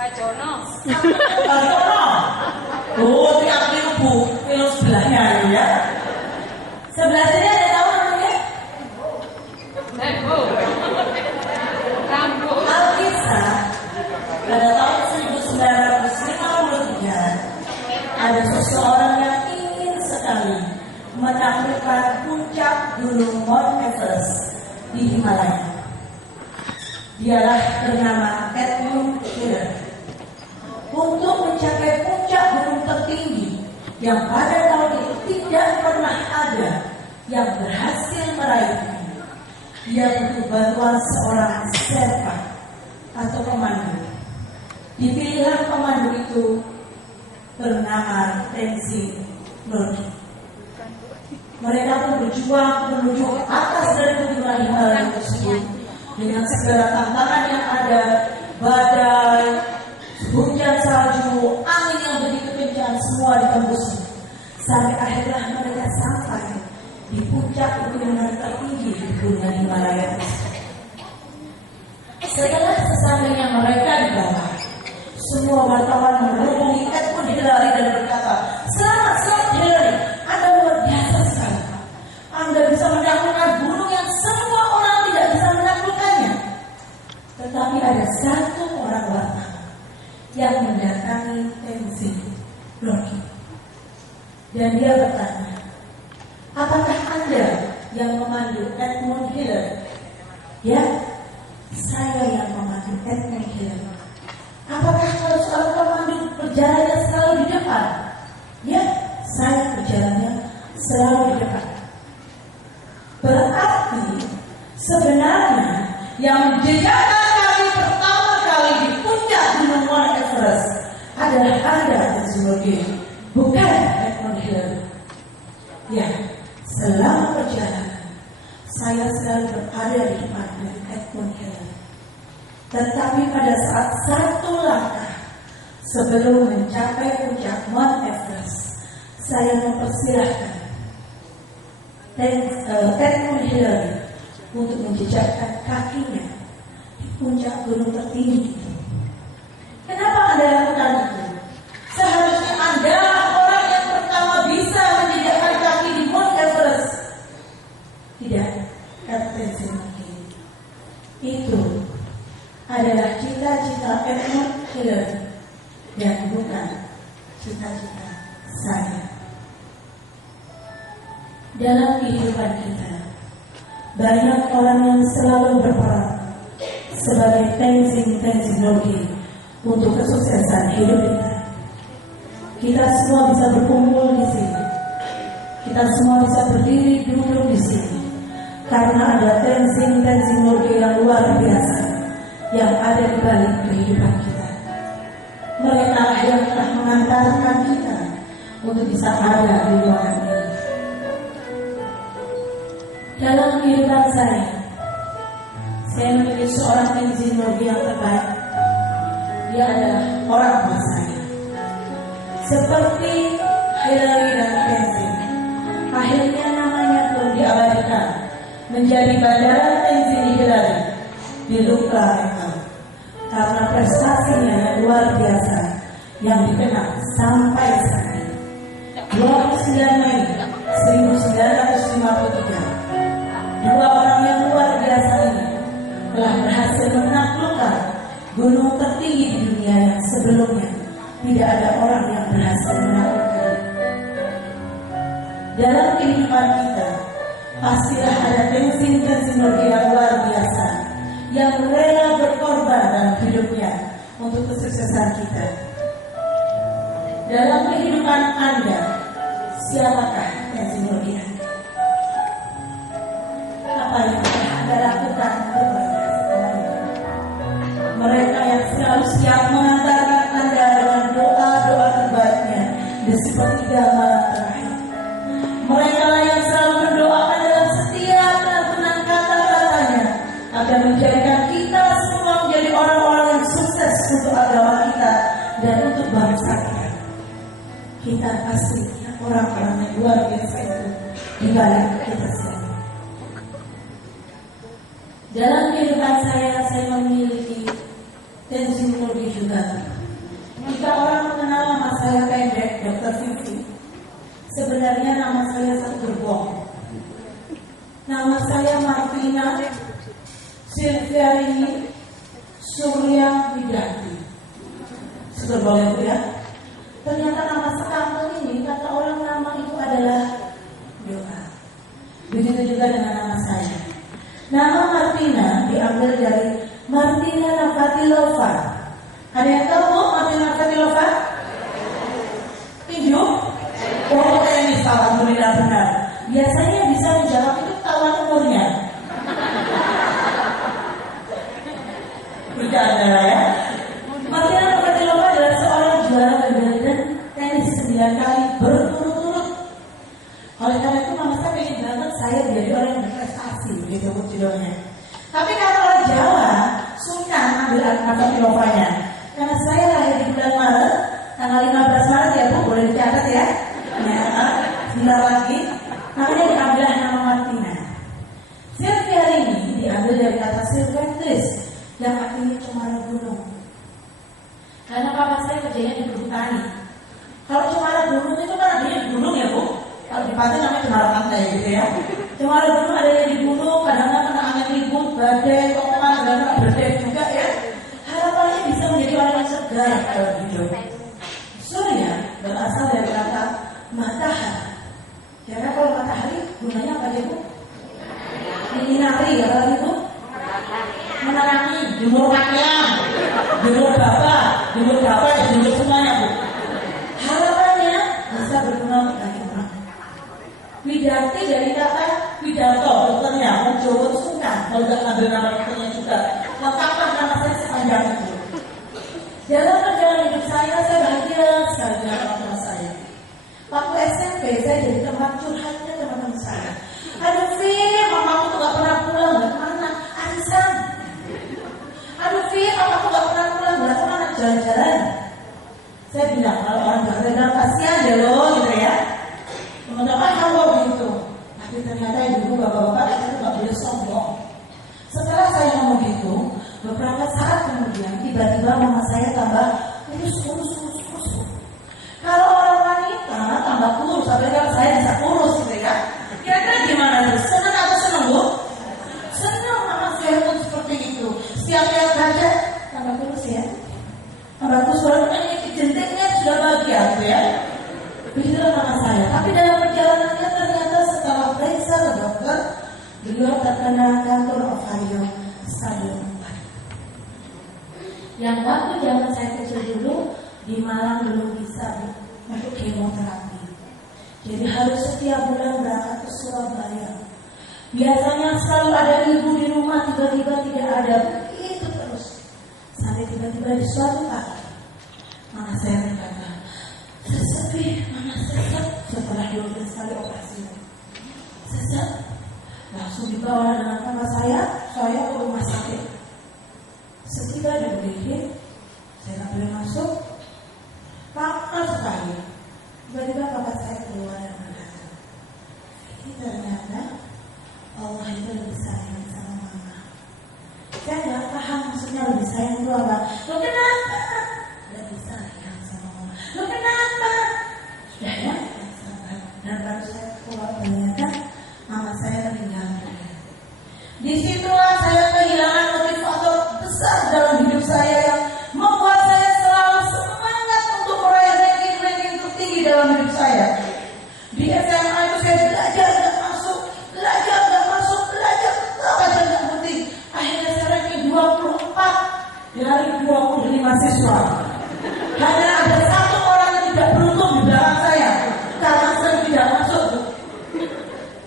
Pak Jono. Pak Jono. Oh, tiap minggu kilo sebelahnya ya. Sebelah sini ada tahu namanya? Rambo. Rambo. Alkisah pada tahun 1953 ada seseorang yang ingin sekali menaklukkan puncak gunung Mount Everest di Himalaya. Dialah bernama Edmund Hillary. Untuk mencapai puncak gunung tertinggi yang pada tahun itu tidak pernah ada yang berhasil meraihnya, dia butuh bantuan seorang Sherpa atau pemandu. Dipilihlah pemandu itu bernama Tenzing Norgay. Mereka pun berjuang menuju ke atas dari gunung Himalaya tersebut dengan segala tantangan yang ada, badai, hujan salju, angin yang begitu kencang, semua ditembusnya. Sampai akhirnya mereka sampai di puncak gunung tertinggi di gunung Himalaya. Setelah sesampainya mereka di bawah, semua wartawan menghubungi Edmund Hillary dan berkata, "Selamat Hillary, Anda luar biasa sekali. Anda bisa menaklukkan gunung yang semua orang tidak bisa menaklukkannya." Tetapi ada satu orang wartawan yang mendatangi Tenzing Norgay dan dia bertanya, "Apakah Anda yang memandu Edmund Hillary?" "Ya, saya yang memandu Edmund Hillary." "Apakah kalau soal pemandu berjalannya selalu di depan?" "Ya, saya berjalannya selalu di depan." Berarti sebenarnya yang menjejakkan kami pertama kali di puncak gunung Mount Everest adalah Anda, Tenzing Norgay, bukan Edmund Hillary. Ya, selama perjalanan saya selalu berada di depan Edmund Hillary. Tetapi pada saat satu langkah sebelum mencapai puncak Mount Everest, saya mempersilahkan Edmund Hillary untuk menjejakkan kakinya di puncak gunung tertinggi itu. Kenapa Anda lakukan itu? Seharusnya Anda orang yang pertama bisa menjejakkan kaki di Mount Everest. Tidak, kata Tenzing Norgay. Itu adalah cita-cita Edmund Hillary dan bukan cita-cita saya. Dalam kehidupan kita, banyak orang yang selalu berperan sebagai Tenzing Norgay untuk kesuksesan hidup kita. Kita semua bisa berkumpul di sini. Kita semua bisa berdiri duduk di sini karena ada Tenzing Norgay yang luar biasa yang ada di balik kehidupan kita. Mereka yang telah mengantarkan kita untuk bisa ada di ruangan ini. Dalam kehidupan saya memiliki seorang Tenzing Norgay yang terbaik. Dia adalah orang tua saya. Seperti Hillary dan Tenzing, akhirnya namanya pun diabadikan menjadi Bandara Tenzing Hillary di Lukla Rekal karena prestasinya yang luar biasa yang dikenal sampai saat ini. 29 Mei 1953, dua orang yang luar biasa ini telah berhasil menaklukkan gunung tertinggi di dunia yang sebelumnya tidak ada orang yang berhasil menaklukkan. Dalam kehidupan kita, pastilah ada Tenzing Norgay yang luar biasa yang rela berkorban dalam hidupnya untuk kesuksesan kita. Dalam kehidupan Anda, siapakah Tenzing Norgay? Apa yang telah Anda lakukan untuk mereka? Mereka yang selalu siap mengantarkan Anda dengan doa-doa terbaiknya di sepertiga malam terakhir. Mereka yang selalu mendoakan dalam setiap lantunan kata-katanya agar menjadikan kita semua menjadi orang-orang yang sukses untuk agama kita dan untuk bangsa kita. Kita pasti orang-orang yang luar biasa itu di balik kita semua. Dalam kehidupan saya memiliki tensiologi juga. Jika orang mengenal nama saya pendek, Dr. Vivi, sebenarnya nama saya satu gerbong. Nama saya Martina Silviarini Surya Widanti. Sudah boleh Bu ya? Ternyata nama sekampung ini kata orang nama itu adalah doa. Begitu juga dengan nama saya. Nama Martina diambil dari Martina Navratilova. Ada yang tahu Bu Martina Navratilova? Tinju? Oh, tenis, alhamdulillah benar. Biasanya bisa menjawab itu tawan umurnya. Bercanda ya. Martina Navratilova adalah seorang juara badminton tenis 9 kali berturut-turut. Oleh karena itu mama saya pengen banget saya jadi orang yang berprestasi, gitu judulnya. Tapi kalau orang Jawa sungkan ambil Navratilova-nya. Karena saya lahir di bulan Maret, tanggal 15 Maret ya Bu, boleh dicatat ya. Ya, sebentar lagi. Makanya diambil nama Martina. Silviarini diambil dari kata Silvestris yang artinya cemara gunung. Karena papa saya kerjanya di perhutani. Kalau cemara gunung itu kan adanya di gunung ya Bu. Kalau di pantai namanya cemara pantai gitu ya. Cemara gunung adanya di gunung, kadang-kadang kena angin ribut, badai, topan, dan berdek juga ya. Harapannya bisa menjadi orang yang segar dalam hidup. Surya berasal dari kata matahari. Karena kalau matahari gunanya apa ya Bu? Menyinari ya kalau itu menerangi, jemur pakaian, jemur bapak, jemur semuanya Bu. Harapannya bisa berguna bagi orang. Widanti dari kata Widanto, dokternya, Jawa sungkan. Kalau tidak ngambil nama dokternya juga, lengkaplah nama saya sepanjang itu. Dalam perjalanan hidup saya bahagia sekali dengan orang tua saya. Waktu SMP saya jadi tempat curhatnya teman-teman saya. Aduh Fir, mamaku tuh gak pernah pulang, gak kemana? Arisan. Aduh Fir, mamaku gak pernah pulang, gak kemana? Jalan-jalan. Saya bilang, kalau orang gak bilang kasihan deh loh, gitu ya. Teman-teman kalau begitu. Tapi ternyata ibu bapak-bapak itu gak boleh sombong. Setelah saya ngomong gitu, beberapa saat kemudian tiba-tiba mama saya tambah kurus. Kalau orang wanita tambah kurus, sampai kalau saya bisa kurus gitu ya. Kira-kira gimana tuh? Senang atau senang Bu? Senang mama saya pun seperti itu. Setiap lihat kaca tambah kurus ya. Tambah kurus walaupun ini jentiknya sudah bahagia gitu ya. Begitulah mama saya. Tapi dalam perjalanannya ternyata setelah periksa ke dokter, beliau terkena kanker ovarium stadium 4. Yang waktu zaman saya kecil dulu di Malang belum bisa untuk kemoterapi. Jadi harus setiap bulan berangkat ke Surabaya. Biasanya selalu ada ibu di rumah, tiba-tiba tidak ada. Itu terus. Sampai tiba-tiba di suatu pagi, mama saya berkata, sesepi, mama sesat. Setelah 12 kali operasi, sesat. Langsung dibawa dengan kakak saya ke rumah sakit. Setiba di UGD, saya tak boleh masuk. Lama sekali. Tiba-tiba kakak saya keluar dan berkata, ini ternyata Allah itu lebih sayang sama mama. Saya nggak paham maksudnya lebih sayang itu apa. Lo kenapa? Lebih sayang sama mama. Lo kenapa? Sudah ya, sabar. Dan baru saya keluar ternyata mama saya meninggal. Disitulah saya kehilangan motivator besar dalam hidup saya yang membuat saya selalu semangat untuk meraih ranking tertinggi dalam hidup saya. Di SMA itu saya belajar nggak masuk, belajar tetap aja nggak penting. Akhirnya saya ranking 24 dari 25 siswa. Hanya ada satu orang yang tidak beruntung di belakang saya karena saya tidak masuk.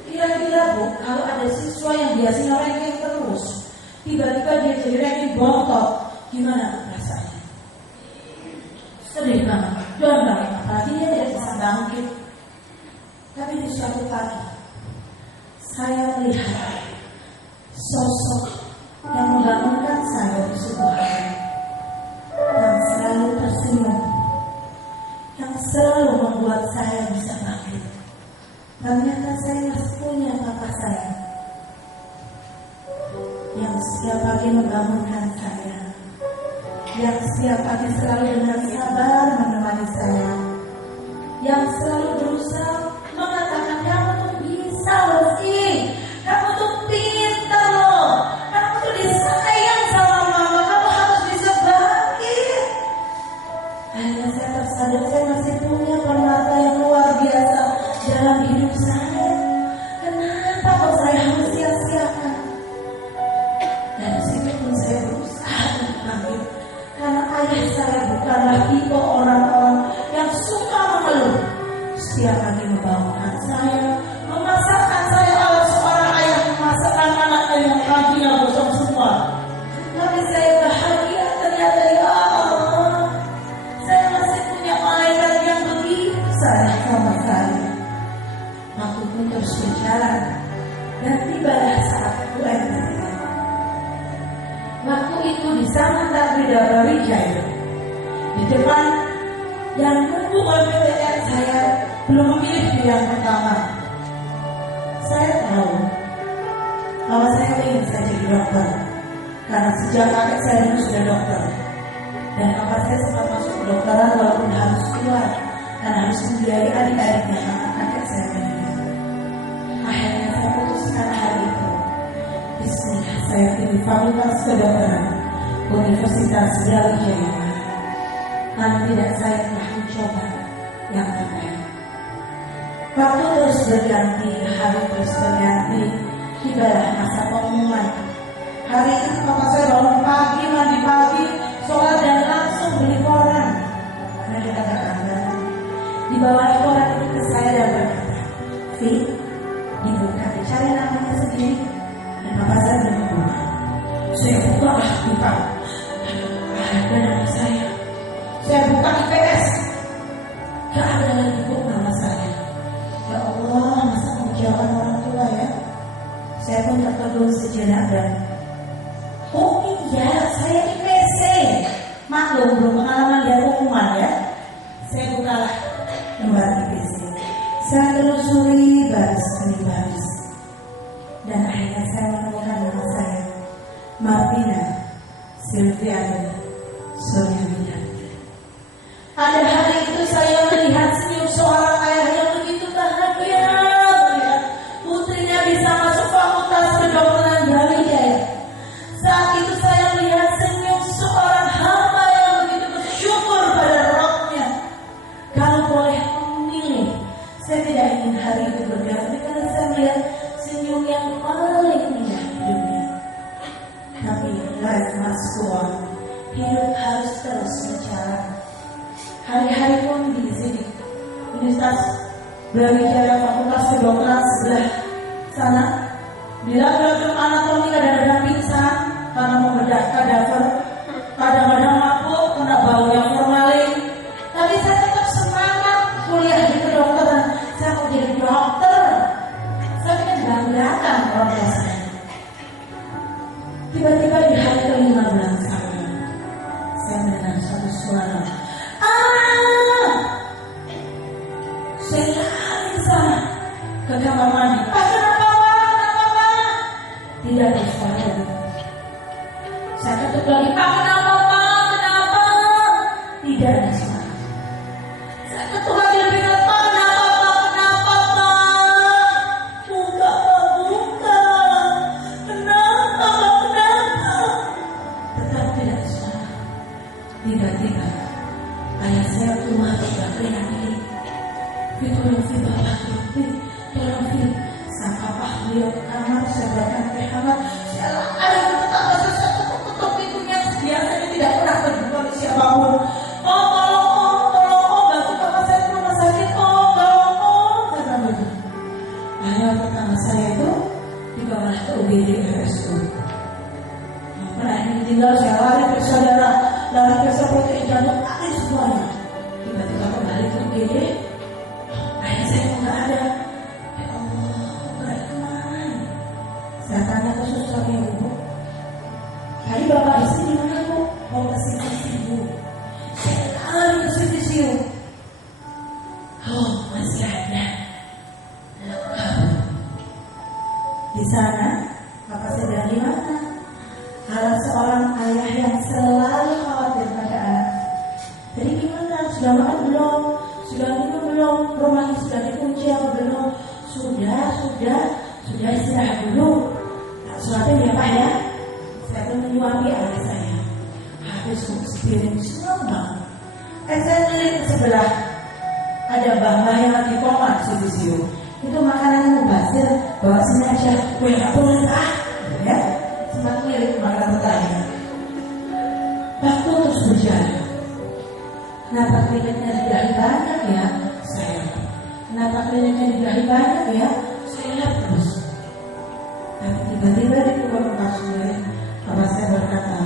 Kira-kira Bu, kalau ada siswa yang biasanya ranking terus, tiba-tiba dia jadi ranking bontot, gimana rasanya? Sedih banget, down banget. Apalagi dia tidak bisa bangkit. Tapi di suatu pagi, saya melihat sosok yang membangunkan saya di sebuah hari, yang selalu tersenyum, yang selalu membuat saya bisa bangkit. Ternyata saya masih punya papa saya yang setiap pagi membangunkan saya, yang setiap pagi selalu dengan sabar menemani saya, yang selalu berusaha mengatakan kamu tuh bisa bersih, kamu tuh pintar loh, kamu tuh disayang sama mama, kamu harus bisa bangkit. Akhirnya saya tersadar saya masih punya permata yang luar biasa dalam hidup saya. Kenapa kok saya harus sia-siakan? Dan situ pun saya berusaha untuk bangkit, karena ayah saya bukanlah tipe orang-orang yang suka mengeluh. Setiap pagi membangunkan saya, memasakkan saya ala seorang ayah, memasakkan anaknya yang kakinya gosong semua. Tapi saya bahagia ternyata, ya Allah, saya masih punya malaikat yang begitu sayang sama saya. Waktu pun terus berjalan, dan tibalah saat UMTS. Waktu itu di Sangat Takwida Brawijaya, di depan yang nunggu UMTS saya belum memilih pilihan pertama. Saya tahu bahwa saya ingin saya jadi dokter, karena sejak kakek saya dulu sudah dokter. Dan papa saya sempat masuk kedokteran walaupun harus keluar karena harus membiayai adik-adiknya karena kakek saya meninggal. Akhirnya saya putuskan hari itu, bismillah, saya pilih Fakultas Kedokteran Universitas Brawijaya. Karena tidak, saya telah mencoba yang terbaik. Waktu terus berganti, hari terus berganti, tibalah masa pengumuman. Hari itu papa saya bangun pagi, mandi pagi, sholat dan langsung beli koran. Karena dia katakan, di bawah koran itu ke saya dan berkata, "Vi, dibuka, cari namanya sendiri." Dan papa saya belum membuka. Saya buka, buka. Ada nama saya. Saya buka IPS. Gak ada lagi buku nama saya. Ya Allah, masa mengecewakan orang tua ya. Saya pun tertegun sejenak dan oh iya, saya IPC. Maklum, belum pengalaman dia pengumuman ya. Saya bukalah lembar IPC. Saya telusuri baris demi baris, dan akhirnya saya menemukan nama saya, Martina Silviani Suryawidyanti. Pada hari itu saya melihat senyum seorang ayah yang begitu bahagia melihat putrinya bisa masuk Fakultas Kedokteran Brawijaya. Saat itu saya melihat senyum seorang hamba yang begitu bersyukur pada Rabb-Nya. Kalau boleh memilih, saya tidak ingin hari itu berganti karena saya melihat senyum yang paling indah hidupnya. Tapi life must go on. Hidup harus terus berjalan. Hari-hari pun di sini Universitas Brawijaya Fakultas Kedokteran sebelah sana, di laboratorium anatomi kadang-kadang pingsan karena membedah kadaver, kadang-kadang mabuk kena bau yang formalin. Tapi saya tetap semangat kuliah di kedokteran. Saya mau jadi dokter. Saya ingin banggakan orang tua saya. Tiba-tiba di hari ke-15 saya mendengar satu suara. Saya lari ke sana, ke kamar mandi. Pak, kenapa? Tidak ada suara. Saya ketuk lagi, Pak, kenapa? Tidak ada suara. Saya ketuk lagi lebih keras, Pak, kenapa? Buka. Kenapa? Tetap tidak ada suara. Tiba-tiba ayah saya keluar berteriak ini, "Tolong sang papa beliau ke kamar, saya berikan teh hangat, saya lari ke tetangga, saya ketuk pintunya, biasanya tidak pernah terbuka oleh siapapun. Tolong, bantu papa saya ke rumah sakit, tolong, kata begitu. Akhirnya tetangga saya itu dibawa ke UGD RSU. Nah, ini tinggal saya lari ke saudara, lari ke seperti jantung, lari semuanya. Tiba-tiba kembali ke UGD. Ayah saya nggak ada. Ya Allah, nggak ada kemana? Saya tanya ke susternya, Ibu, sudah makan belum? Sudah minum belum? Rumahnya sudah dikunci apa belum? Sudah istirahat dulu. Sholatnya ya Pak ya. Saya pun menyuapi anak saya. Habis piring senang banget. Saya lihat ke sebelah, ada mbah yang lagi koma siu. Itu makanan mubazir, bawa sini aja. Gue nggak boleh ya. Sempat mirip makanan tetangga. Waktu terus berjalan. Kenapa kliniknya tidak banyak ya? Saya. Kenapa kliniknya tidak banyak ya? Saya lihat terus. Dan tiba-tiba di pukul 4 sore, Bapak saya berkata,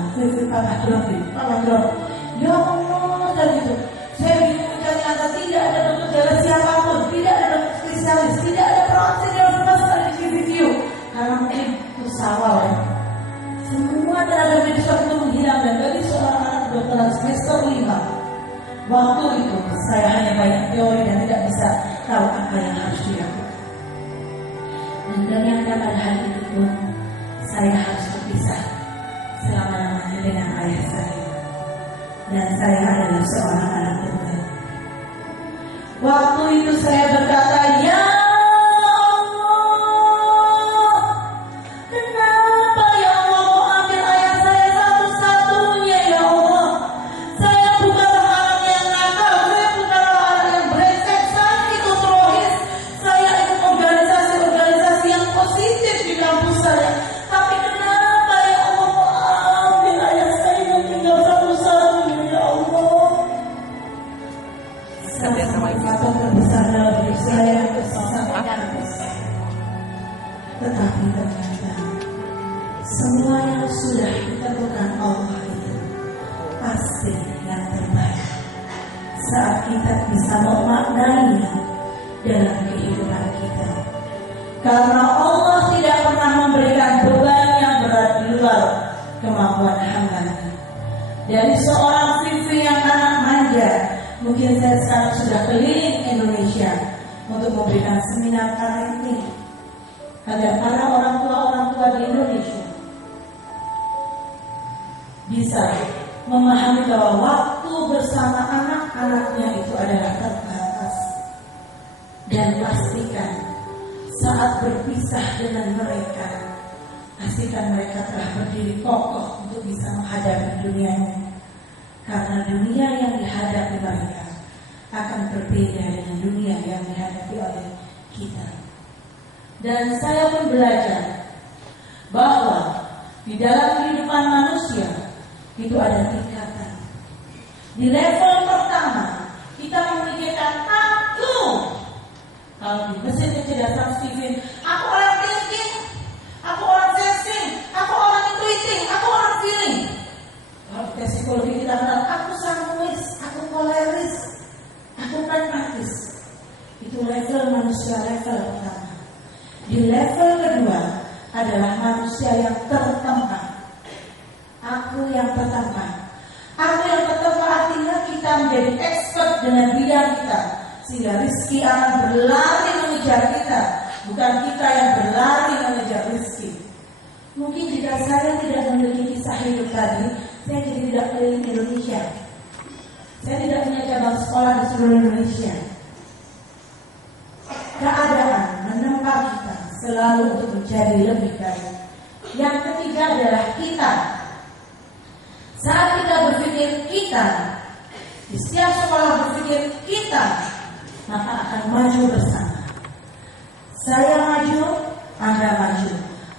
Papa drop. Ya Allah, dan gitu. Saya bingung mencari kata, tidak ada dokter darah siapapun, tidak ada dokter spesialis, tidak ada perawat senior sama sekali di review. Karena mungkin itu sawal ya. Semua tenaga medis waktu itu menghilang dan bagi seorang anak kedokteran semester 5. Waktu itu saya hanya banyak teori dan tidak bisa tahu apa yang harus dilakukan. Dan ternyata pada hari itu pun saya harus berpisah selama-lamanya dengan ayah saya. Dan saya adalah seorang anak tunggal. Waktu itu saya berkata, ya tetapi ternyata semua yang sudah ditentukan Allah itu pasti yang terbaik saat kita bisa memaknainya dalam kehidupan kita. Karena Allah tidak pernah memberikan beban yang berat di luar kemampuan hamba-Nya. Dari seorang Vivi yang anak manja, mungkin saya sekarang sudah keliling Indonesia untuk memberikan seminar parenting agar para orang tua di Indonesia bisa memahami bahwa waktu bersama anak-anaknya itu adalah terbatas, dan pastikan saat berpisah dengan mereka, pastikan mereka telah berdiri kokoh untuk bisa menghadapi dunianya, karena dunia yang dihadapi mereka akan berbeda dengan dunia yang dihadapi oleh kita. Dan saya pun belajar bahwa di dalam kehidupan manusia itu ada tingkatan. Di level pertama kita memikirkan aku. Kalau di mesin kecerdasan Steven, aku orang thinking, aku orang sensing, aku orang intuiting, aku orang feeling. Kalau di psikologi kita kenal, aku sanguis, aku koleris, aku pragmatis. Itu level manusia level pertama. Di level kedua adalah manusia yang tertempa. Aku yang tertempa. Aku yang tertempa artinya kita menjadi expert dengan bidang kita, sehingga rezeki akan berlari mengejar kita, bukan kita yang berlari mengejar rezeki. Mungkin jika saya tidak memiliki kisah hidup tadi, saya jadi tidak keliling Indonesia. Saya tidak punya cabang sekolah di seluruh Indonesia. Keadaan menempa kita selalu untuk menjadi lebih baik. Yang ketiga adalah kita. Saat kita berpikir kita, di setiap sekolah berpikir kita, maka akan maju bersama. Saya maju, Anda maju.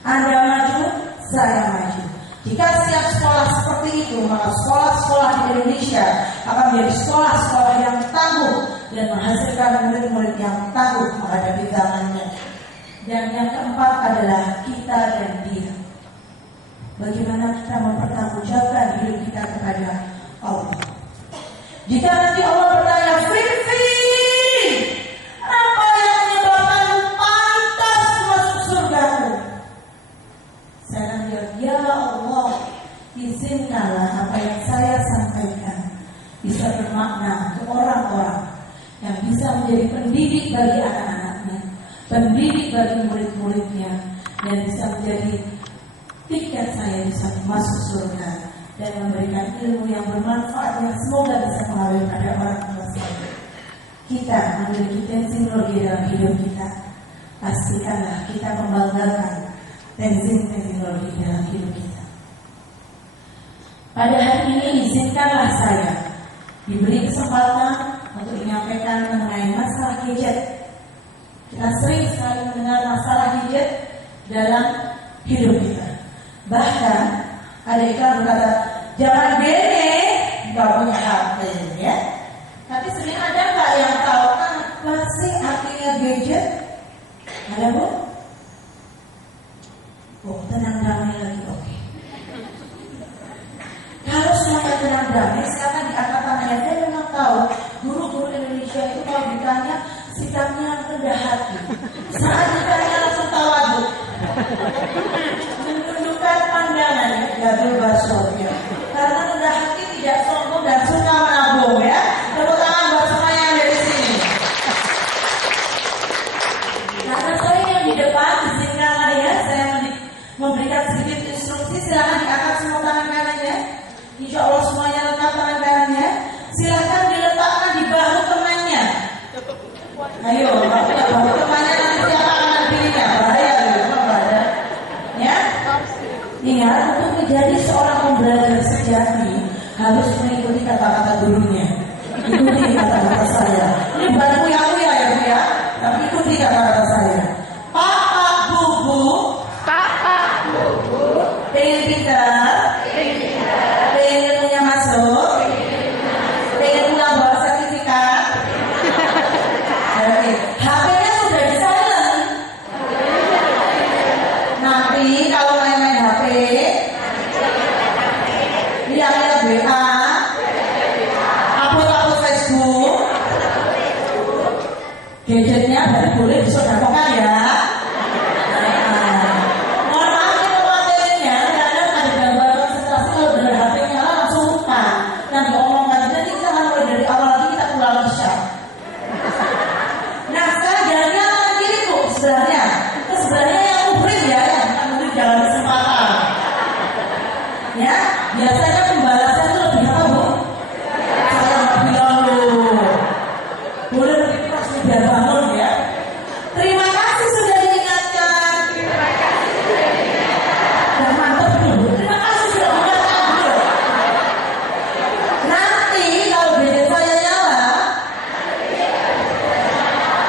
Anda maju, saya maju. Jika setiap sekolah seperti itu, maka sekolah-sekolah di Indonesia akan menjadi sekolah-sekolah yang tangguh dan menghasilkan murid-murid yang tangguh menghadapi zamannya. Dan yang keempat adalah kita dan dia. Bagaimana kita mempertanggungjawabkan hidup kita kepada Allah. Jika nanti Allah bertanya, Vivi, apa yang menyebabkanmu pantas masuk surgamu? Saya akan jawab, ya Allah, izinkanlah apa yang saya sampaikan bisa bermakna untuk orang-orang yang bisa menjadi pendidik bagi anak-anaknya, pendidik bagi murid-muridnya, dan bisa menjadi tiket saya bisa masuk surga dan memberikan ilmu yang bermanfaat yang semoga bisa mengalir pada orang tua memiliki teknologi dalam hidup kita, pastikanlah kita membanggakan teknologi dalam hidup kita. Pada hari ini izinkanlah saya diberi kesempatan untuk menyampaikan mengenai masalah gadget. Kita sering sekali mendengar masalah gadget dalam hidup kita. Bahkan ada iklan berkata, jangan gini, nggak punya HP, ya. Tapi sebenarnya ada nggak yang tahu kan masih artinya gadget? Ada bu? Oh, tenang damai lagi, oke. Kalau semuanya tenang damai, silakan diangkat tangannya. Saya memang tahu guru-guru Indonesia itu kalau ditanya sikapnya rendah hati. Saat ditanya langsung tawadhu. Menundukkan pandangan, gadul basornya. Karena rendah hati tidak sombong dan suka menabung, ya. Tepuk tangan buat semua yang ada di sini. Karena saya yang di depan, izinkanlah ya, saya memberikan sedikit instruksi. Silakan diangkat semua tangan kanannya. Insya Allah semuanya lengkap tangan kanannya. Silakan diletakkan di bahu temannya. Ayo, bahu temannya nanti siapa akan pilihnya? Bahaya loh, bahaya. Ya, ingat untuk menjadi seorang pembelajar sejati harus mengikuti kata-kata gurunya. Ikuti kata-kata saya. Ini bukan kuya-kuya ya bu ya, tapi ikuti kata-kata saya. Pak Bu, pengen pintar, pengen punya masuk, pengen pulang bawa sertifikat. Oke, HP-nya sudah di silent. Nanti kalau main-main HP, lihat-lihat WA, upload Facebook, gadgetnya baru boleh disodakokan ya. Mohon maaf ya materinya, kadang ada gambar konsentrasi kalau benar HP-nya langsung lupa. Nah diomongkan jadi kita akan mulai dari awal lagi, kita pulang isya. Nah sekarang jalannya kanan kiri bu, sebelahnya. Sebelahnya yang muhrim ya, yang muhrim jalan kesempatan. Ya, biasanya pembalasan itu lebih apa bu? Saya lebih lalu. Boleh lebih keras biar bangun ya. Terima kasih sudah diingatkan. Dan mantap dulu. Terima kasih sudah mengingatkan dulu. Nanti kalau gadget saya nyala,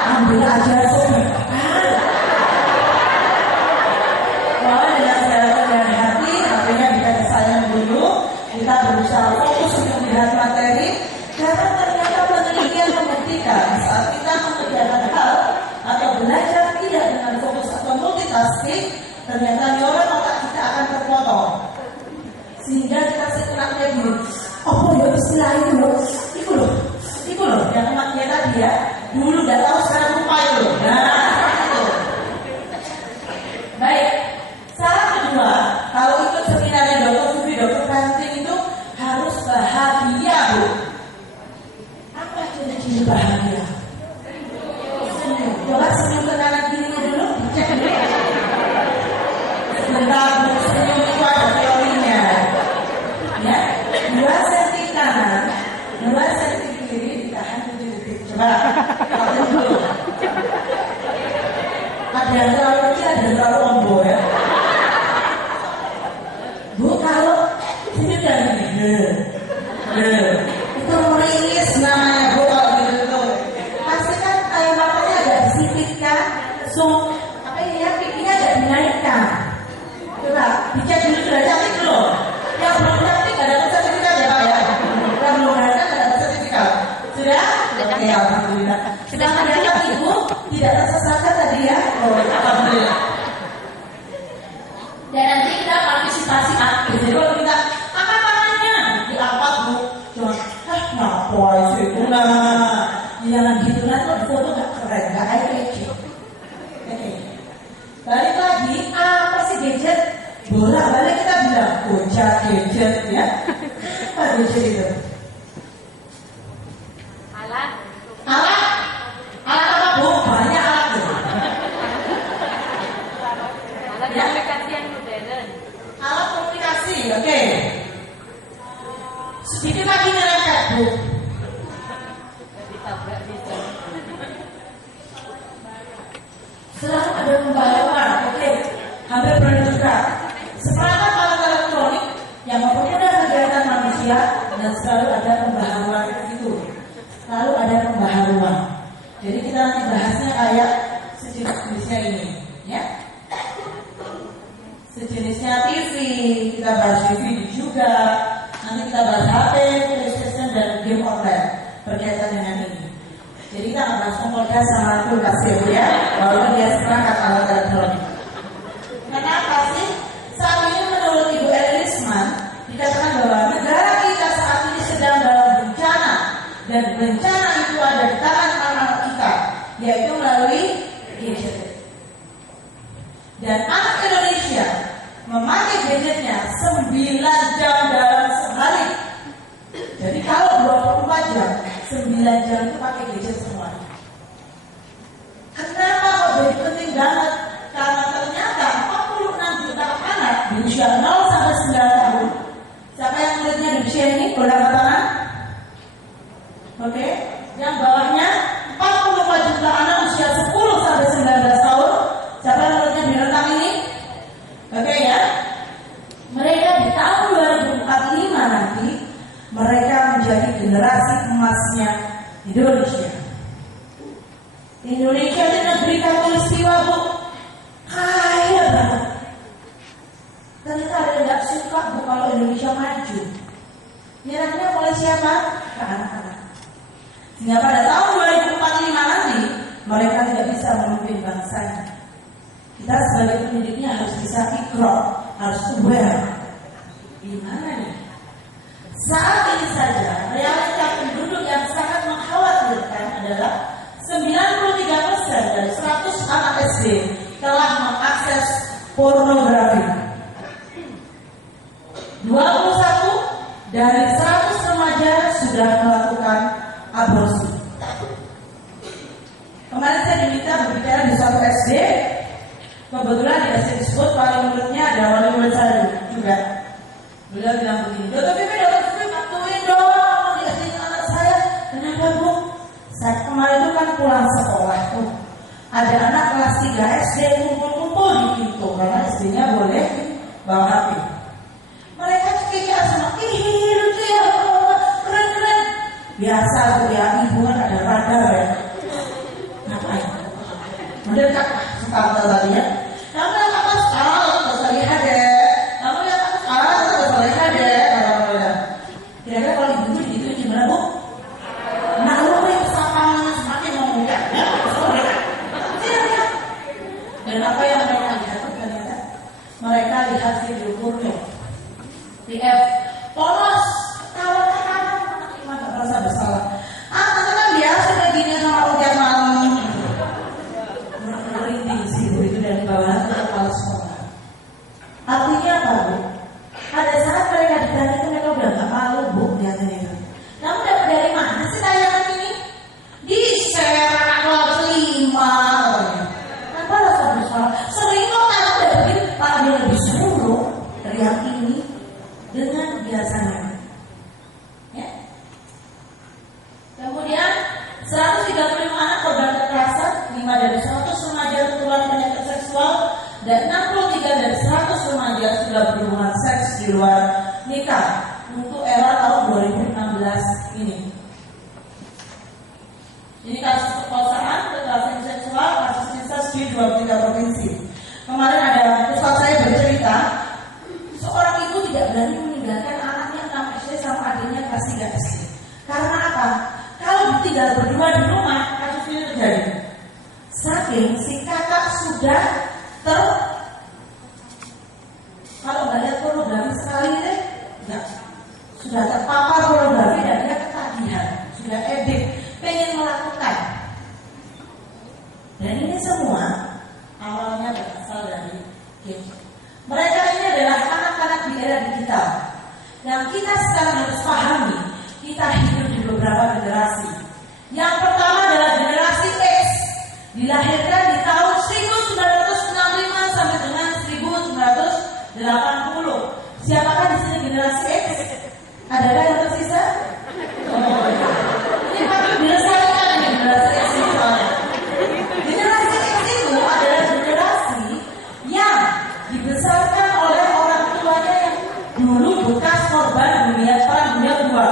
ambil aja sobi. Mohon dengan segala kerendahan hati, HP-nya kita sayang dulu. Kita berusaha fokus untuk melihat materi. Karena ternyata penelitian membuktikan saat kita mengerjakan hal atau belajar tidak dengan fokus atau multitasking, ternyata neuron otak kita akan terpotong. Sehingga kita setelahnya dulu. Oh ya istilah itu loh. Itu loh. Yang emaknya tadi ya. Dulu udah tahu sekarang lupa itu. Nah, itu. Baik. Saran kedua, kalau ikut seminarnya Dr. Sufi, Dr. Kanting itu harus bahagia bu. Apa ciri-ciri bahagia? Senyum. Coba senyum ke kanan kirinya dulu. Cek dulu. Sebentar bu, senyum itu ada teorinya. Ya, 2 senti kanan, 2 senti kiri, ditahan 7 detik. Coba, pakai dulu. Ada yang terlalu kecil, ada yang terlalu ombo ya. Bu, kalau sini udah gini, itu merilis namanya bu kalau gitu. Pasti kan air matanya agak disipitkan, apa ini ya, pipinya agak dinaikkan. Coba, dicek dulu sudah cantik belum? Yang belum cantik ada sertifikat ya pak ya? Yang belum ada sertifikat. Sudah? Oke, alhamdulillah. Sedangkan yang ibu tidak tersesatkan tadi ya? Oh, alhamdulillah. Dan nanti kita partisipasi aktif. Jadi kalau kita angkat tangannya diangkat bu, cuma ngapain sih itu nah, jangan gitu nanti kalau foto nggak keren, nggak eye-catching. Oke, balik lagi apa sih gadget? Bolak-balik kita bilang bocah gadget ya. Apa gadget itu? Alat apa bu? Banyak alat bu. alat komunikasi yang modern. Alat komunikasi, oke. Sedikit lagi nyerempet bu. Ditabrak bisa. kita nanti bahasnya kayak sejenisnya ini, ya. Sejenisnya TV, kita bahas DVD juga. Nanti kita bahas HP, PlayStation dan game online berkaitan dengan ini. Jadi kita akan langsung podcast sama kulkas ya, walaupun dia seperangkat alat elektronik. Kenapa sih? Saat ini menurut Ibu Elisman dikatakan bahwa negara kita saat ini sedang dalam bencana, dan bencana itu ada di tangan anak kita, yaitu melalui gadget. Dan anak Indonesia memakai gadgetnya 9 jam dalam sehari. Jadi kalau 24 jam, 9 jam itu pakai gadget semua. Kenapa kok jadi penting banget? Karena ternyata 46 juta anak di usia 0 sampai 9 tahun. Siapa yang muridnya di usia ini? Boleh angkat tangan? Oke. Yang bawahnya 44 juta anak usia 10 sampai 19 tahun. Siapa yang muridnya di rentang ini? Oke ya. Mereka di tahun 2045 nanti mereka menjadi generasi emasnya Indonesia. Indonesia itu negeri katulistiwa, Bu. Kaya banget. Ternyata ada yang gak suka, Bu, kalau Indonesia maju. Nyerahnya oleh siapa? Ke anak-anak. Sehingga pada tahun 2045 nanti mereka tidak bisa memimpin bangsanya. Kita sebagai pendidiknya harus bisa ikro, harus aware. Gimana nih? Saat ini saja realita penduduk yang sangat mengkhawatirkan adalah 93% dari 100 anak SD telah mengakses pornografi. 21 dari 100 remaja sudah melakukan aborsi. Kemarin saya diminta berbicara di suatu SD. Kebetulan di SD tersebut wali muridnya ada wali murid saya juga. Beliau bilang begini, Dokter Pipi, bantuin dong di SD anak saya. Kenapa, Bu? Saya kemarin itu kan pulang sekolah tuh. Ada anak kelas 3 SD kumpul-kumpul di pintu karena SD-nya boleh bawa HP. Mereka cekikikan semua, ih lucu ya, keren-keren. Biasa Bu ya, ibu kan ada radar ya. Ngapain? Mendekat suka tadi ya. Kamu lihat apa sekarang? Gak usah lihat deh. Kamu lihat apa sekarang? Gak usah lihat deh. Kira-kira kalau ibu itu gitu gimana, Bu? Nah, lu yang sapangannya semakin memudah ya. Dan apa yang mereka lihat ternyata mereka lihat video porno. PF polos, kawan-kawan anak iman gak merasa bersalah. Anak kan biasa kayak gini sama ujian malam. Merinding sih Bu itu dari bawah ke kepala sekolah. Artinya apa, Bu? Ada saat mereka ditanya itu mereka udah gak malu, Bu, lihatnya itu. Kamu dapat dari mana sih tayangan ini? Di share anak kelas 5 katanya. Kenapa rasa bersalah? Sering kok anak dapetin malah dia lebih seru dari yang ini dengan biasanya. Ya. Kemudian 135 anak korban kekerasan, 5 dari 100 remaja tertular penyakit seksual, dan 63 dari 100 remaja sudah berhubungan seks di luar nikah untuk era tahun 2016 ini. Ini kasus perkosaan, kekerasan seksual, kasus incest di 23 provinsi. Kemarin ada ustaz saya bercerita, seorang ibu tidak berani meninggalkan anaknya 6 SD sama adiknya kelas 3 SD. Karena apa? Kalau ditinggal berdua di rumah, kasus ini terjadi. Saking si kakak sudah kalau nggak lihat pornografi sekali deh, enggak. Sudah terpapar pornografi dan dia ketagihan, sudah edik, pengen melakukan. Dan ini semua awalnya berasal dari game. Mereka ini adalah anak-anak di era digital. Yang kita sekarang harus pahami, kita hidup di beberapa generasi. Yang pertama adalah generasi X, dilahirkan di tahun 1965 sampai dengan 1980. Siapakah di sini generasi X? Adakah yang tersisa? Oh, ini patut dilestarikan ini generasi X ini soalnya. Generasi X itu adalah generasi yang dibesarkan oleh orang tuanya yang dulu bekas korban perang dunia kedua.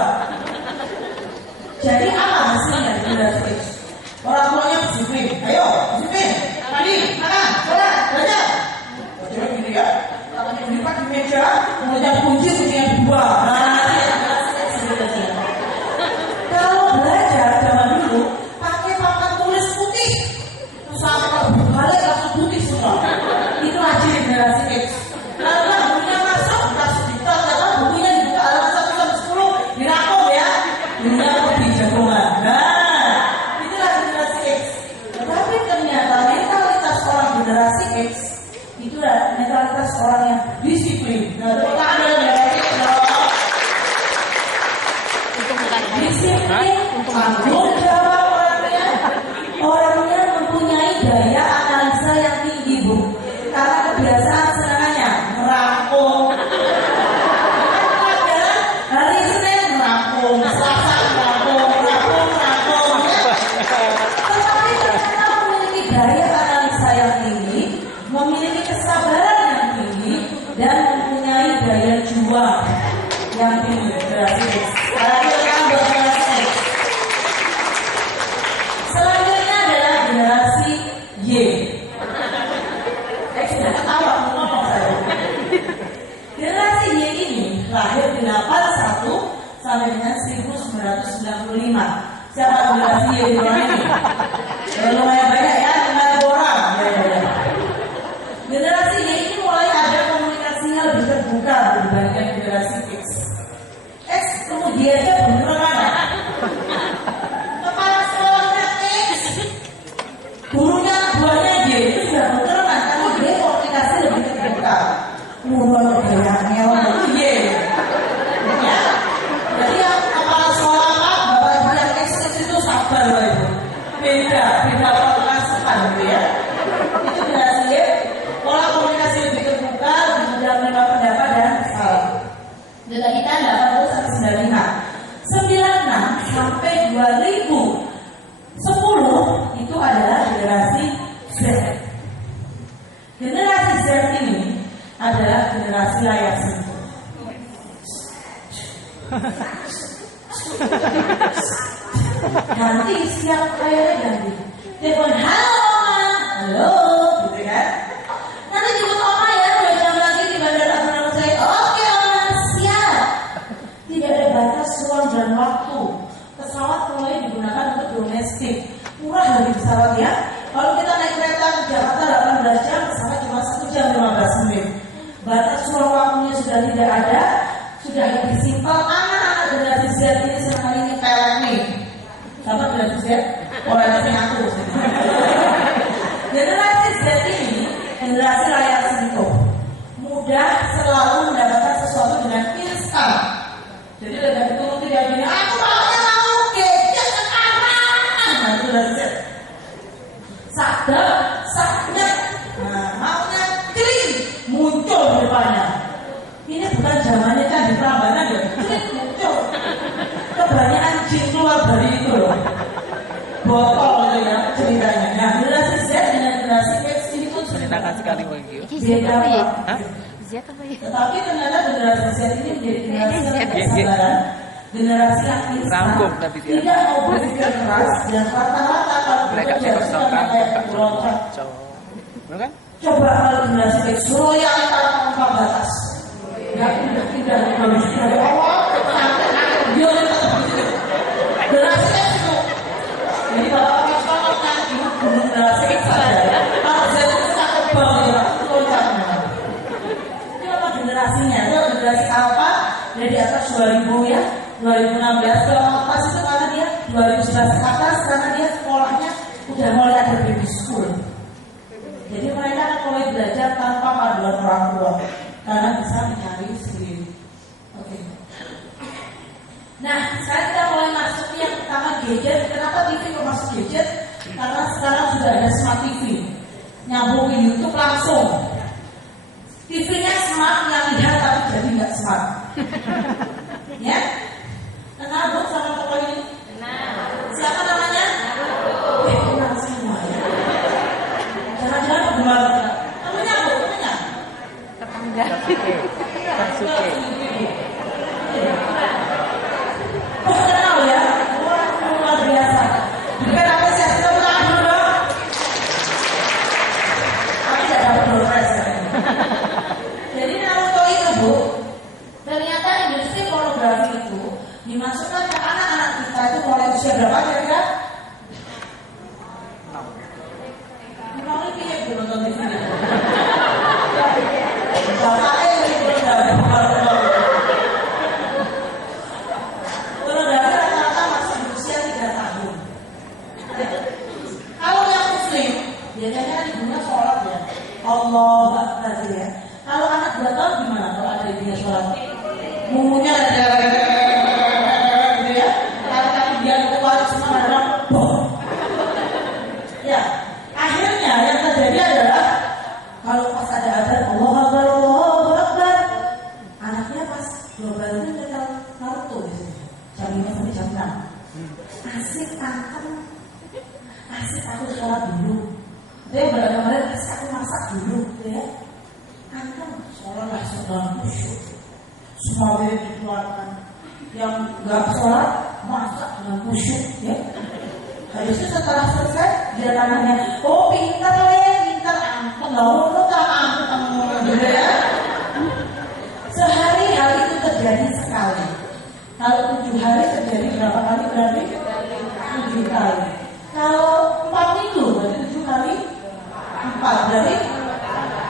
Jadi apa hasilnya generasi X? Orang tuanya seorang yang disiplin. Nah, tepuk tangan dong ya. Disiplin, tanggung jawab orangnya mempunyai daya analisa yang tinggi, Bu. Karena kebiasaan senangannya merangkum. Hari Senin merangkum, Selasa merangkum. Tetapi ternyata memiliki daya analisa yang tinggi, memiliki kesabaran yang tinggi, dan mempunyai daya juang yang tinggi. Selanjutnya adalah generasi Y. Sudah ketawa ngomong saya. Generasi Y ini lahir 81 sampai dengan 1995. Siapa generasi Y di mana ini? Lumayan banyak ya, 5 orang. Generasi Y ini mulai ada komunikasinya lebih terbuka dibandingkan generasi X. X kemudiannya beneran ada. Kepala sekolahnya X, gurunya buahnya Y itu sudah beneran karena dia komunikasi lebih terbuka. Mulai bergeraknya Y. Ya, jadi yang kepala sekolah bapak ibu yang X itu sabar loh itu. Beda pemasukan gitu ya. Itu generasi Y, pola komunikasi lebih terbuka, mudah menerima pendapat dan salah. Data kita 80 sampai 95. 96 sampai 2010 itu adalah generasi Z. Generasi Z ini adalah generasi layar sentuh. Ganti siap layarnya ganti. Telepon halo Oma, halo, gitu kan? Nanti jemput Oma ya 2 jam lagi di Bandara Abdurrahman Said. Oke Oma, siap. Tidak ada batas ruang dan waktu. Pesawat mulai digunakan untuk domestik. Murah dari pesawat ya. Kalau kita naik kereta ke Jakarta 18 jam, pesawat cuma 1 jam 15 menit. Batas ruang waktunya sudah tidak ada, sudah lebih simpel. Anak-anak generasi Z ini senang ini pelek nih. Sama generasi Z, orangnya ngaku. Generasi Z ini generasi layar sentuh. Mudah selalu mendapatkan sesuatu dengan instan. Jadi tidak dituruti dia gini, aku mau gadget sekarang. Nah itu dari Z. Saknya, maunya klik, muncul di depannya. Ini bukan zamannya kan di Prambanan ya, klik muncul. Kebanyakan jin keluar dari itu loh. Botol itu ya ceritanya. Nah generasi Z dengan generasi X ini tuh menyenangkan sekali bagi beda ya. Z apa ya? Tetapi ternyata generasi Z ini menjadi generasi yang kesabaran, generasi yang instan, tidak mau berpikir keras dan rata-rata kalau bekerja sudah kayak berontak. kan? Coba kalau generasi X royal tanpa batas, nggak tidak harus dari awal sampai akhir dia tetap begitu. Generasi X itu, jadi kalau sekolah kan generasi X saja, kalau Z itu takut banget loncatnya. Generasinya itu generasi apa dari atas 2000 ya 2016 kalau pas itu karena dia 2011 ke atas karena dia sekolahnya udah mulai ada baby school, jadi mereka akan mulai belajar tanpa panduan orang tua karena bisa mencari sendiri. Oke. Nah sekarang kita mulai masuk yang pertama gadget. Kenapa TV kok masuk gadget? Karena sekarang sudah ada smart TV, nyambung ke YouTube langsung. TV-nya smart, yang lihat tapi jadi nggak smart. Ya? Kenal Bu sama tokoh ini? Kenal. Siapa namanya? Kenal semua ya. Jangan-jangan penggemar. Namanya Bu? Namanya? Tetangga. Sasuke. Oh kenal ya? Wah luar biasa. Bukan apa sih? Kita pulang dulu dong. Tapi tidak dapat progres ya. Jadi Naruto itu Bu, ternyata industri pornografi itu dimasukkan ke anak-anak kita itu mulai usia berapa kira-kira? Memang ini ya belum nonton TV itu. Bapaknya yang belum dapat pornografi rata-rata masih berusia 3 tahun. Kalau yang muslim biasanya ibunya sholat ya, Allah Akbar ya. Kalau mulutnya gitu ya. Kaki dia keluar semua ada boh. Ya, akhirnya yang terjadi adalah kalau pas ada adzan Allah Akbar, Allahu Akbar, anaknya pas globalnya mereka Naruto gitu. Jam 5 sampai jam 6. Asik antem, asik aku sholat dulu. Dia kemarin asik aku masak dulu, gitu ya. Antem, sholat lah sedang khusyuk. Semua wirid dikeluarkan. Yang nggak sholat masak dengan khusyuk, ya. Habisnya setelah selesai dia namanya, oh pintar ya, pintar antem, nggak tak antem, gitu ya. Sehari hal itu terjadi sekali. Kalau 7 hari terjadi berapa kali berarti? 7 kali. Kalau 4 minggu berarti 7 kali 4 berarti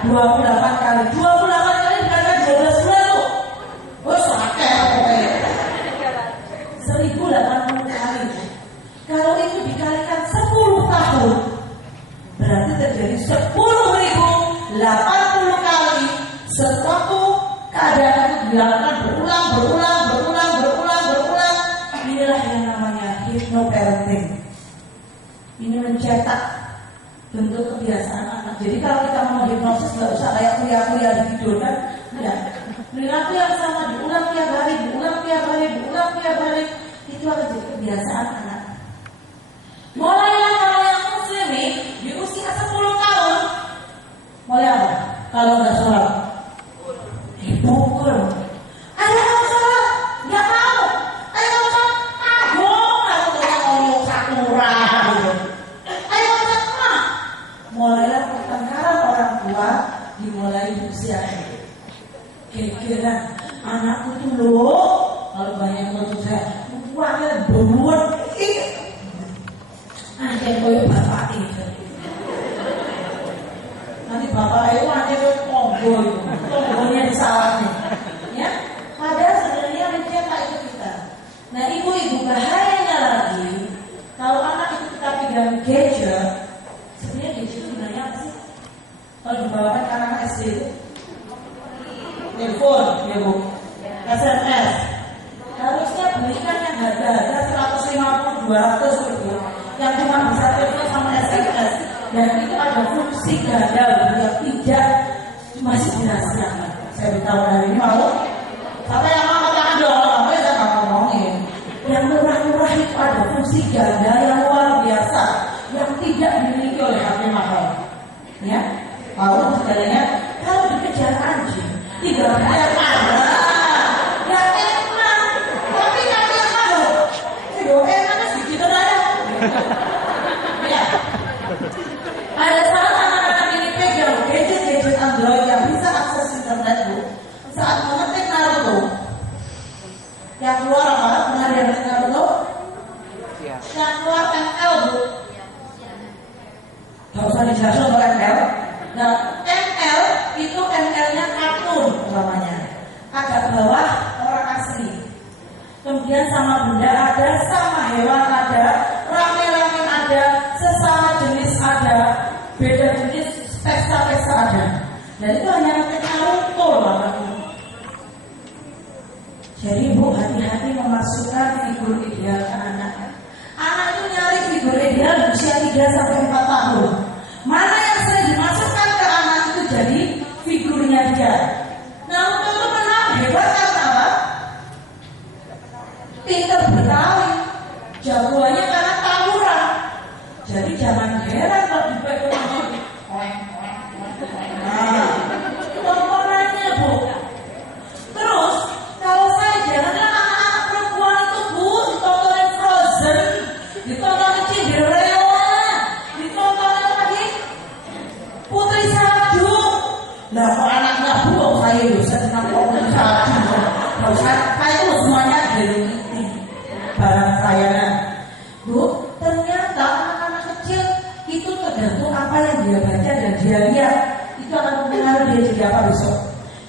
28 kali. 28 kali dikalikan 12 bulan tuh. Oh sakit pokoknya. 1080 kali. Kalau itu dikalikan 10 tahun berarti terjadi 10.080 kali sesuatu keadaan itu dilakukan berulang. Inilah yang namanya hypnoparenting. Ini mencetak bentuk kebiasaan anak. Jadi kalau kita mau hipnosis nggak usah kayak kuliah tidur kan? Ya, perilaku yang sama diulang tiap hari, itu akan jadi kebiasaan anak. Mulailah kalau yang muslim nih di usia 10 tahun, mulai apa? Kalau nggak sholat, dipukul. Ada yang sholat, nggak mau. Ayo sholat, aku tuh ngomong sakura. Ayo sholat, mulailah pertengkaran orang tua dimulai di usia ini. Kira-kira anakku tuh loh, kalau banyak ngomong saya, uangnya berbuat ini. Ada koyo bapak itu. Nanti bapak itu ada tonggonya di sawahnya, ya. Padahal sebenarnya mencetak itu kita. Nah ibu-ibu bahayanya lagi, kalau anak itu kita pegang gadget, sebenarnya gadget itu gunanya apa sih? Kalau dibawakan ke anak SD itu, telepon, ya bu, SMS. Harusnya belikan yang harga 150, 200 gitu, yang cuma bisa telepon sama SMS. Dan itu ada fungsi ganda yang tidak masih dirahasiakan. Saya beritahu hari ini mau. Siapa yang mau tangan dong? Apa yang saya ngomongin? Yang murah-murah itu ada fungsi ganda yang luar biasa, yang tidak dimiliki oleh HP mahal. Ya, mau segalanya. Kalau dikejar anjing, tidak bayar mahal. Ya enak, tapi kami yang mahal. Enak sedikit aja. Ya. Ada saat anak-anak ini pegang gadget Android yang bisa akses internet bu, saat mengetik Naruto, yang keluar apa? Benar yang mengetik Naruto? Ya. Yang keluar ML bu. Gak usah dijelasin untuk ML. Nah ML itu ML-nya kartun umpamanya, agak bawah orang asli. Kemudian sama benda ada, sama hewan ada, rame-rame ada, sesama jenis ada, beda jenis pesta-pesta ada. Dan itu hanya Naruto banget. Jadi bu hati-hati memasukkan figur ideal ke anak. Anak itu nyari figur ideal di usia 3-4 tahun. Mana yang sering dimasukkan ke anak itu jadi figurnya dia. Naruto itu menang hebat karena apa? Pinter bertali, jagoannya karena tawuran. Jadi jangan heran kalau dipegang. Nah, tontonannya bu. Terus kalau saya janganlah anak-anak perempuan itu bu ditontonin Frozen, ditontonin Cinderella, ditontonin lagi Putri Salju. Nah kok anaknya bu, saya bisa tentang Putri Salju. Kalau saya itu semuanya dari barang saya. Bu, ternyata anak-anak kecil itu tergantung apa yang dia baca dan dia lihat, itu akan mempengaruhi dia jadi apa besok.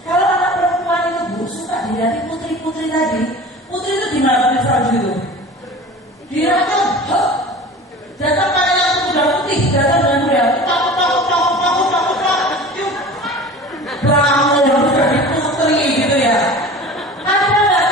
Kalau anak perempuan itu bu suka dilihat putri-putri tadi, putri itu di mana Putri Salju itu? Dia akan datang pada yang sudah putih, datang dengan mulia, takut, bangun jadi putri gitu ya. Ada nggak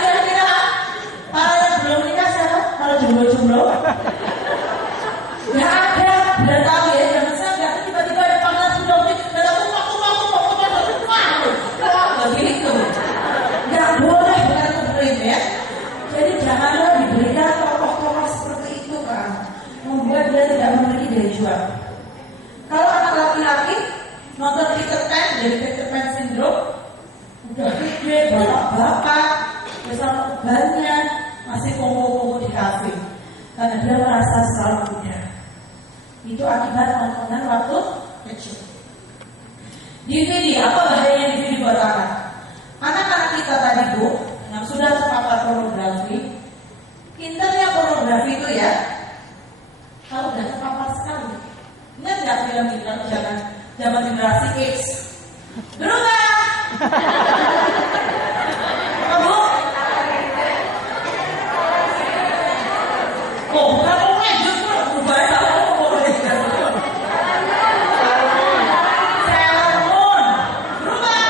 karena dia merasa selalu muda. Itu akibat tontonan waktu kecil. DVD, apa bahayanya DVD buat anak? Anak-anak kita tadi Bu, yang sudah terpapar pornografi, pinternya pornografi itu ya, kalau udah terpapar sekali. Ingat nggak film kita zaman generasi X? Berubah. Kamu? Oh, kamu justru berubah sama boleh. Sailor Moon, berubah.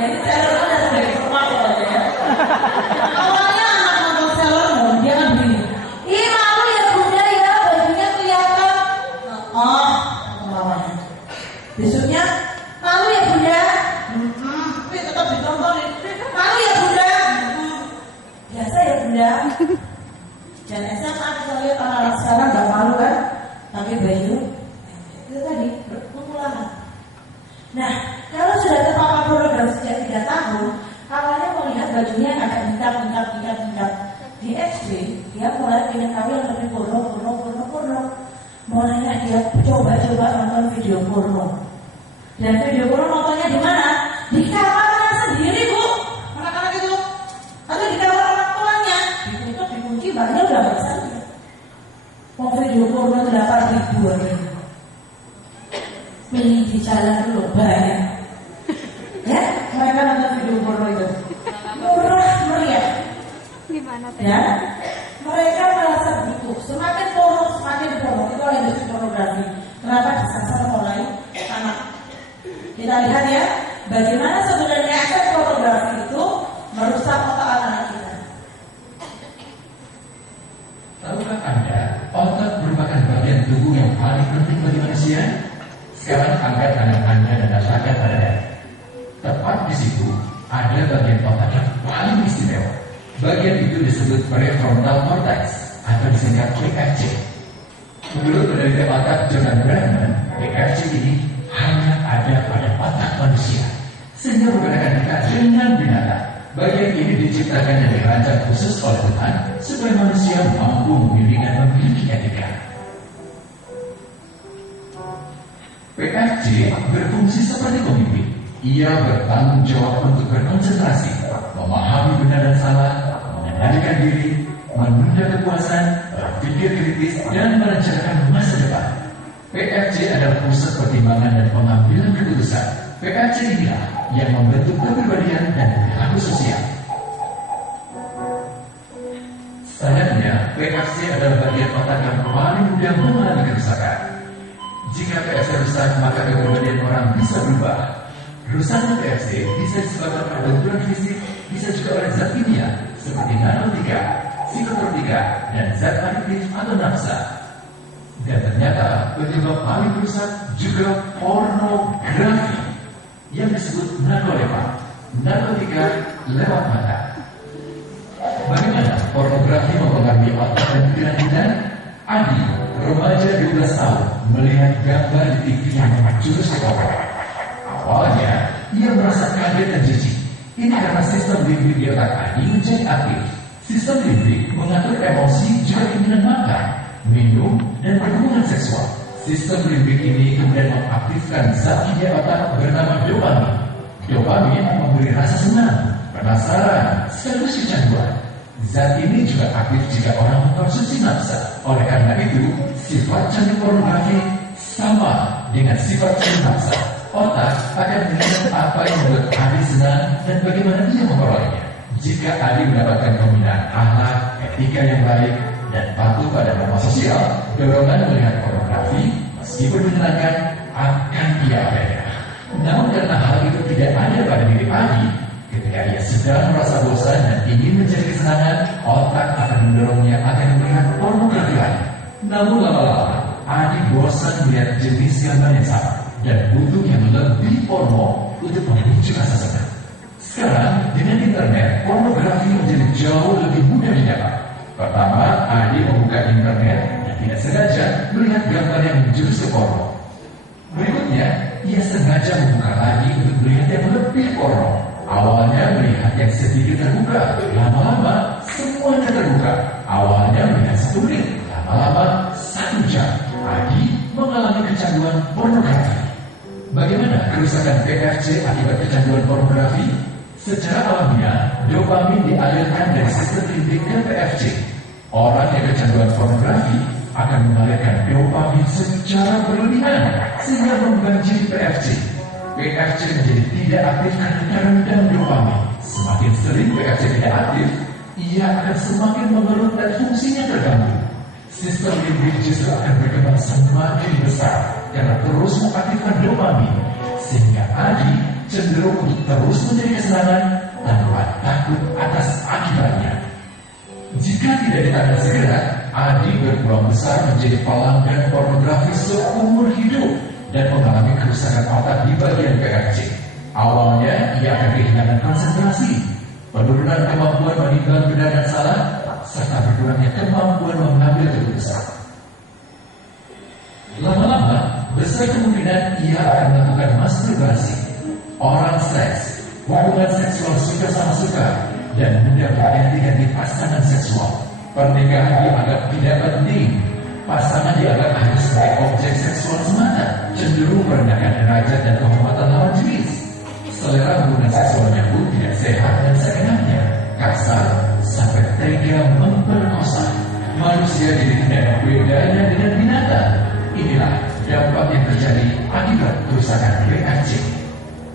Jadi Sailor Moon ada dari rumah aja ya. Awalnya anak nonton Sailor Moon dia kan begini. Ih malu ya bunda ya, bajunya kelihatan. Oh, mamanya. Besoknya malu ya bunda. Tapi tetap ditontonin. Malu ya bunda. Biasa ya bunda. Dan SMA kita lihat anak-anak sekarang gak malu kan, pakai baju itu tadi pengulangan. Nah, kalau sudah terpapar pornografi sejak 3 tahun, awalnya melihat bajunya yang agak tingkat. Di SD dia mulai pengen tahu yang lebih porno. Mulailah dia coba nonton video porno. Dan video porno nontonnya di mana? Di kamar anak sendiri Bu, anak-anak itu, atau di kamar orang tuanya. Ditutup, dikunci, banyak udah bisa. Mau video porno 8.000 aja. Beli di jalan dulu banyak. Ya, mereka nonton video porno itu murah meriah. Gimana teh? Ya, mereka merasa butuh. Semakin porno itu oleh industri pornografi. Kenapa disasar mulai anak? Kita lihat ya, bagaimana sebenarnya efek pornografi itu merusak otak anak kita. Tahukah Anda, otak merupakan bagian tubuh yang paling penting bagi manusia? Sekarang angkat tangan Anda dan rasakan pada dada. Tepat di situ ada bagian otak yang paling istimewa. Bagian itu disebut prefrontal cortex atau disingkat PFC. Menurut peneliti otak Jonathan Brennan, PFC ini hanya ada pada otak manusia, sehingga menggunakan kita dengan binatang. Bagian ini diciptakan dan dirancang khusus oleh Tuhan supaya manusia mampu memilih dan memiliki etika. PFC berfungsi seperti pemimpin. Ia bertanggung jawab untuk berkonsentrasi, memahami benar dan salah, mengendalikan diri, menunda kepuasan, berpikir kritis, dan merencanakan masa depan. PFC adalah pusat pertimbangan dan pengambilan keputusan. PFC inilah yang membentuk kepribadian dan perilaku sosial. Sayangnya, PFC adalah bagian otak yang paling mudah mengalami kerusakan. Jika PFC rusak, maka kepribadian orang bisa berubah. Rusaknya PFC bisa disebabkan oleh benturan fisik, bisa juga oleh zat kimia seperti narkotika, psikotropika, dan zat adiktif atau nafsa. Dan ternyata penyebab paling rusak juga pornografi yang disebut narkotika lewat mata. Bagaimana pornografi mempengaruhi otak dan pikiran kita? Adi, remaja 12 tahun, melihat gambar di TV yang menjurus ke porno. Awalnya, ia merasa kaget dan jijik. Ini karena sistem limbik di otak Adi menjadi aktif. Sistem limbik mengatur emosi juga keinginan makan, minum, dan berhubungan seksual. Sistem limbik ini kemudian mengaktifkan zat kimia otak bernama dopamin. Dopamin memberi rasa senang, penasaran, sekaligus kecanduan. Zat ini juga aktif jika orang mengkonsumsi nafsa. Oleh karena itu, sifat candu pornografi sama dengan sifat candu nafsa. Otak akan mengingat apa yang membuat Adi senang dan bagaimana dia memperolehnya. Jika Adi mendapatkan pembinaan akhlak, etika yang baik, dan patuh pada norma sosial, dorongan melihat pornografi meskipun menyenangkan akan ia abaikan. Namun karena hal itu tidak ada pada diri Adi, ketika ia sedang merasa bosan dan ingin mencari kesenangan, otak akan mendorongnya akan melihat pornografi lain. Namun lama-lama, Adi bosan melihat jenis gambar yang sama dan butuh yang lebih porno untuk memicu rasa senang. Sekarang, dengan internet, pornografi menjadi jauh lebih mudah didapat. Pertama, Adi membuka internet dan tidak sengaja melihat gambar yang menjurus ke porno. Berikutnya, ia sengaja membuka lagi untuk melihat yang lebih porno. Awalnya melihat yang sedikit terbuka, lama-lama semua Semuanya terbuka. Awalnya melihat 1 menit, lama-lama 1 jam. Adi mengalami kecanduan pornografi. Bagaimana kerusakan PFC akibat kecanduan pornografi? Secara alamiah, dopamin dialirkan dari sistem limbik ke PFC. Orang yang kecanduan pornografi akan mengalirkan dopamin secara berlebihan sehingga membanjiri PFC. PFC menjadi tidak aktif karena terendam dopamin. Semakin sering PFC tidak aktif, ia akan semakin mengeluh dan fungsinya terganggu. Sistem limbik justru akan berkembang semakin besar karena terus mengaktifkan dopamin, sehingga Adi cenderung untuk terus mencari kesenangan tanpa takut atas akibatnya. Jika tidak ditangani segera, Adi berpeluang besar menjadi pelanggan pornografi seumur hidup dan mengalami kerusakan otak di bagian PFC. Awalnya ia akan kehilangan konsentrasi, penurunan kemampuan menimbang benar dan salah, serta berkurangnya kemampuan mengambil keputusan. Lama-lama, besar kemungkinan ia akan melakukan masturbasi, oral seks, hubungan seksual suka sama suka, dan mudah berganti-ganti pasangan seksual. Pernikahan dianggap tidak penting. Pasangan dianggap hanya sebagai objek seksual semata, cenderung merendahkan derajat dan kehormatan lawan jenis. Selera hubungan seksualnya pun tidak sehat dan seenaknya, kasar sampai tega memperkosa. Manusia jadi tidak ada bedanya dengan binatang. Inilah dampak yang terjadi akibat kerusakan PFC.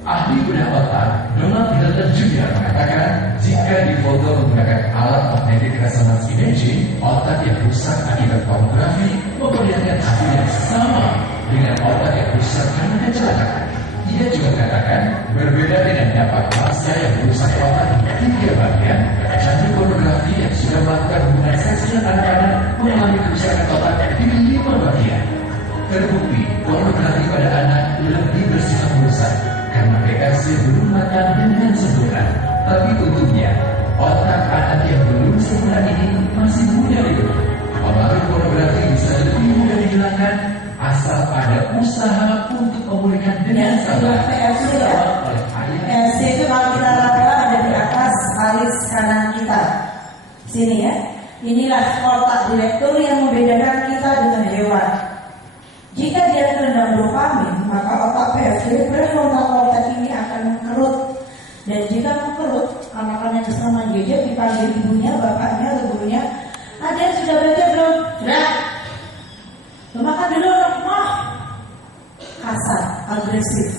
Ahli bedah otak Donald Hilton Jr. mengatakan jika difoto menggunakan alat magnetic resonance imaging, otak yang rusak akibat pornografi memperlihatkan hasil yang sama dengan otak yang rusak karena kecelakaan. Ia juga mengatakan berbeda dengan dampak massa yang merusak otak di 3 bagian. Candu pornografi yang sudah melakukan hubungan seks dengan anak-anak mengalami kerusakan otak di 5 bagian. Terbukti pornografi pada anak lebih bersifat merusak karena PFC belum matang dengan sempurna. Tapi untungnya, otak anak yang belum sempurna ini masih muda hidup. Pengaruh pornografi bisa lebih mudah dihilangkan asal ada usaha untuk memulihkan dengan sabar. PFC ya. PFC itu kalau kita lihat ada di atas alis kanan kita. Sini ya. Inilah otak direktur yang membedakan kita dengan hewan. Jika dia terendam dopamin, maka otak PFC prefrontal cortex ini akan mengkerut. Dan jika mengkerut, anak-anak yang bersama gadget dipanggil ibunya, bapaknya, atau gurunya. Ada yang sudah belajar belum? Sudah. Makan dulu, mah. Kasar, agresif.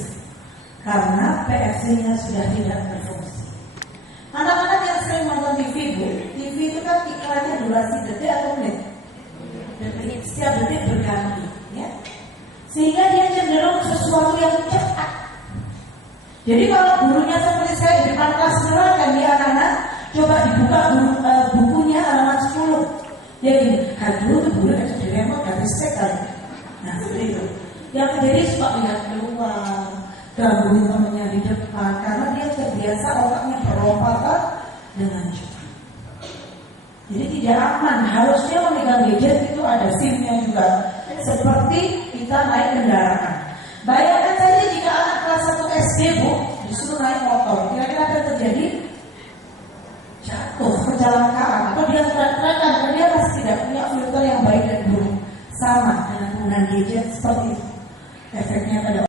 Karena PFC-nya sudah tidak berfungsi. Anak-anak yang sering nonton TV, Bu, TV itu kan iklannya durasi detik atau menit. Detik, setiap detik berganti. Ya. Sehingga dia cenderung sesuatu yang cepat. Jadi kalau gurunya seperti saya di depan kelas menerangkan dia anak-anak, coba dibuka bukunya halaman 10. Dia gini, kan dulu tuh guru itu di remote gak respect kali. Nah seperti itu. Yang jadi suka lihat keluar, gangguin temennya di depan, karena dia terbiasa otaknya berlompatan dengan cepat. Jadi tidak aman. Harusnya memegang gadget itu ada SIM-nya juga. Seperti kita naik kendaraan. Bayangkan saja jika anak kelas 1 SD, Bu, disuruh naik motor, kira-kira apa yang terjadi? Jatuh, kecelakaan, atau dia teriak-teriakan karena dia masih tidak punya filter yang baik dan buruk. Sama dengan penggunaan gadget seperti itu. Efeknya pada